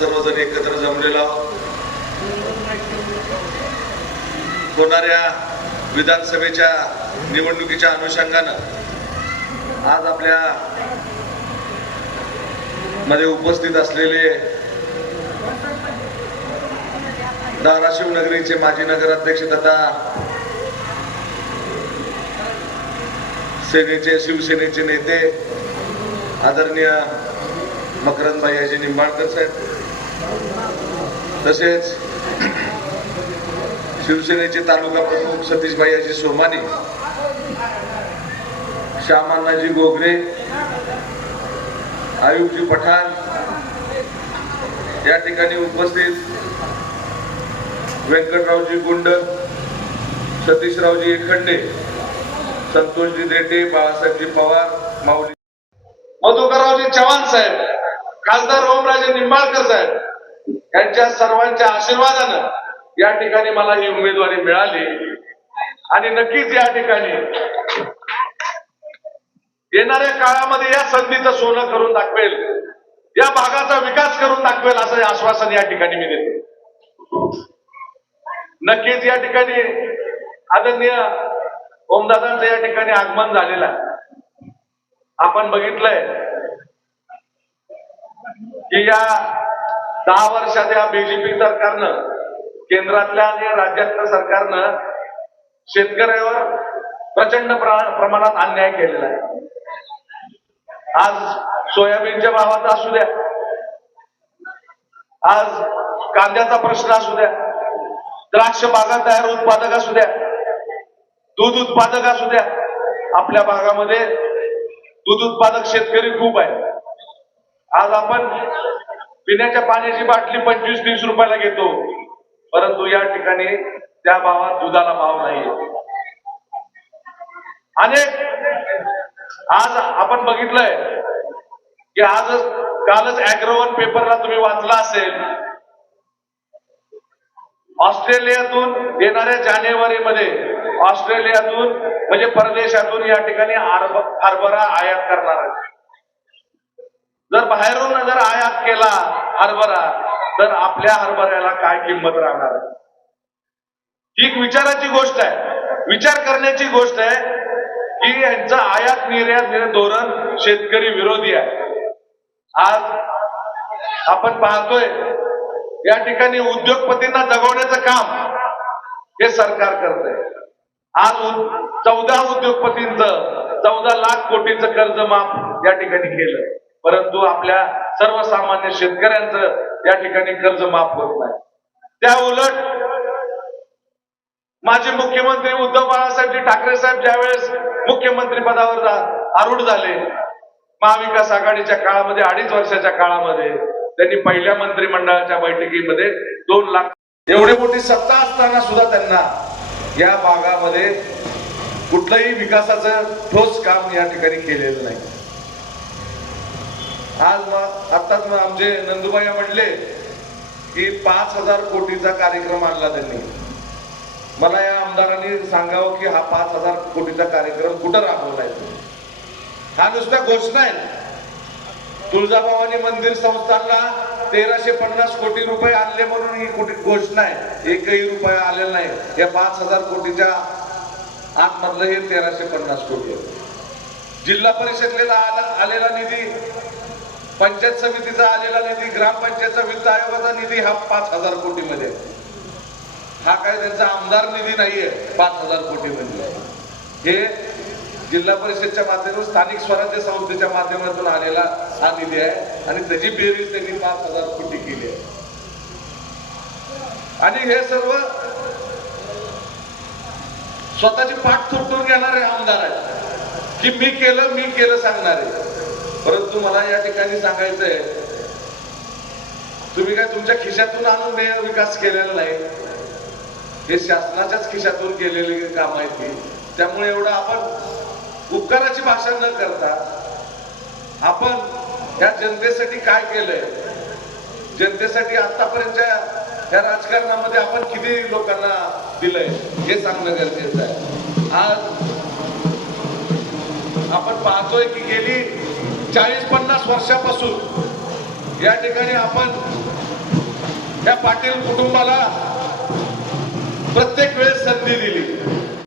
सर्वजण एकत्र जमलेलो आहोत होणाऱ्या विधानसभेच्या निवडणुकीच्या अनुषंगानं आज आपल्या मध्ये उपस्थित असलेले धाराशिव नगरीचे माजी नगराध्यक्ष तथा सेनेचे शिवसेनेचे नेते आदरणीय मकरंद भाई निंबाळकर साहेब तसेच शिवसेनेचे तालुका प्रमुख सतीश भाई सोमानी श्यामांनाजी गोगरे आयुबजी पठाण या ठिकाणी उपस्थित व्यंकटरावजी गुंड सतीशरावजी एखंडे संतोषजी देटे बाळासाहेबजी पवार माऊली मधुकररावजी चव्हाण साहेब खासदार ओमराजे निंबाळकर साहेब यांच्या सर्वांच्या आशीर्वादानं या ठिकाणी मला ही उमेदवारी मिळाली. आणि नक्कीच या ठिकाणी येणाऱ्या काळामध्ये या संधीचं सोनं करून दाखवेल या भागाचा विकास करून दाखवेल असं आश्वासन या ठिकाणी मी देतो. नक्कीच या ठिकाणी आदरणीय ओमदादांचं या ठिकाणी आगमन झालेलं आहे. आपण बघितलंय की या दहा वर्षात या बीजेपी सरकारनं केंद्रातल्या आणि राज्यातल्या सरकारनं शेतकऱ्यावर प्रचंड प्रमाणात अन्याय केलेला आहे. आज सोयाबीनच्या भावाचा असू द्या. आज कांद्याचा प्रश्न असू द्या. द्राक्ष बागा तयार उत्पादक असू द्या. दूध उत्पादक असू द्या. आपल्या भागामध्ये दूध उत्पादक शेतकरी खूप आहे आज आपण पिण्याच्या पाण्याची बाटली पंचवीस तीस रुपयाला घेतो. परंतु या ठिकाणी त्या भावात दुधाला भाव नाही अनेक आज आपण बघितलंय की आज कालच अॅग्रोवन पेपरला तुम्ही वाचला असेल ऑस्ट्रेलियातून येणाऱ्या जानेवारीमध्ये ऑस्ट्रेलियातून म्हणजे परदेशातून या ठिकाणी हरभरा आयात करणार आहे जर बाहेरून जर आयात केला हरभरा तर आपल्या हरभऱ्याला काय किंमत राहणार? ही एक विचाराची गोष्ट आहे. विचार करण्याची गोष्ट आहे की यांचं आयात निर्यात धोरण शेतकरी विरोधी आहे. आज आपण पाहतोय या ठिकाणी उद्योगपतींना जगवण्याचं काम हे सरकार करतंय. आज चौदा उद्योगपतींचं चौदा लाख कोटीचं कर्ज माफ या ठिकाणी केलं. परंतु आपल्या सर्वसामान्य शेतकऱ्यांचं या ठिकाणी कर्ज माफ होत नाही. त्या उलट माजी मुख्यमंत्री उद्धव बाळासाहेबजी ठाकरे साहेब ज्यावेळेस मुख्यमंत्री पदावर आरूढ झाले महाविकास आघाडीच्या काळामध्ये अडीच वर्षाच्या काळामध्ये त्यांनी पहिल्या मंत्रिमंडळाच्या बैठकीमध्ये दोन लाख एवढी मोठी सत्ता असताना सुद्धा त्यांना या भागामध्ये कुठलंही विकासाचं ठोस काम या ठिकाणी केलेलं नाही. आज मग आताच मग आमचे नंदुबाई म्हणले की पाच हजार कोटीचा कार्यक्रम आणला त्यांनी. मला या आमदारांनी सांगावं की हा पाच हजार कोटीचा कार्यक्रम कुठं राबवलाय हा नुसत्या घोषणा आहे. तुळजाभवानी मंदिर संस्थानला तेराशे पन्नास कोटी रुपये आणले म्हणून ही कुठे घोषणा आहे? एकही रुपया आलेला नाही. या पाच हजार कोटीच्या आतमधलं हे तेराशे पन्नास कोटी जिल्हा परिषदेला आला- आलेला निधी पंचायत समितीचा आलेला निधी ग्रामपंचायतचा वित्त आयोगाचा निधी हा पाच हजार कोटी मध्ये आहे. हा काय त्यांचा आमदार निधी नाहीये पाच हजार कोटी मध्ये हे जिल्हा परिषदच्या माध्यमातून स्थानिक स्वराज्य संस्थेच्या माध्यमातून आलेला हा निधी आहे आणि त्याची बेरीज त्यांनी पाच हजार कोटी केली आहे. आणि हे सर्व स्वतःची पाठ थोपटून घेणारे आमदार आहेत. की मी केलं मी केलं सांगणारे. परंतु मला या ठिकाणी सांगायचंय तुम्ही काय तुमच्या खिशातून आणून हे विकास केलेला नाही? हे शासनाच्याच खिशातून केलेली काम आहेत ती त्यामुळे एवढं आपण उपकाराची भाषा न करता आपण या जनतेसाठी काय केलंय? जनतेसाठी आतापर्यंतच्या या राजकारणामध्ये आपण किती लोकांना दिलंय हे सांगणं गरजेचं आहे. आज आपण पाहतोय की गेली चाळीस पन्नास वर्षापासून या ठिकाणी आपण त्या पाटील कुटुंबाला प्रत्येक वेळेस संधी दिली.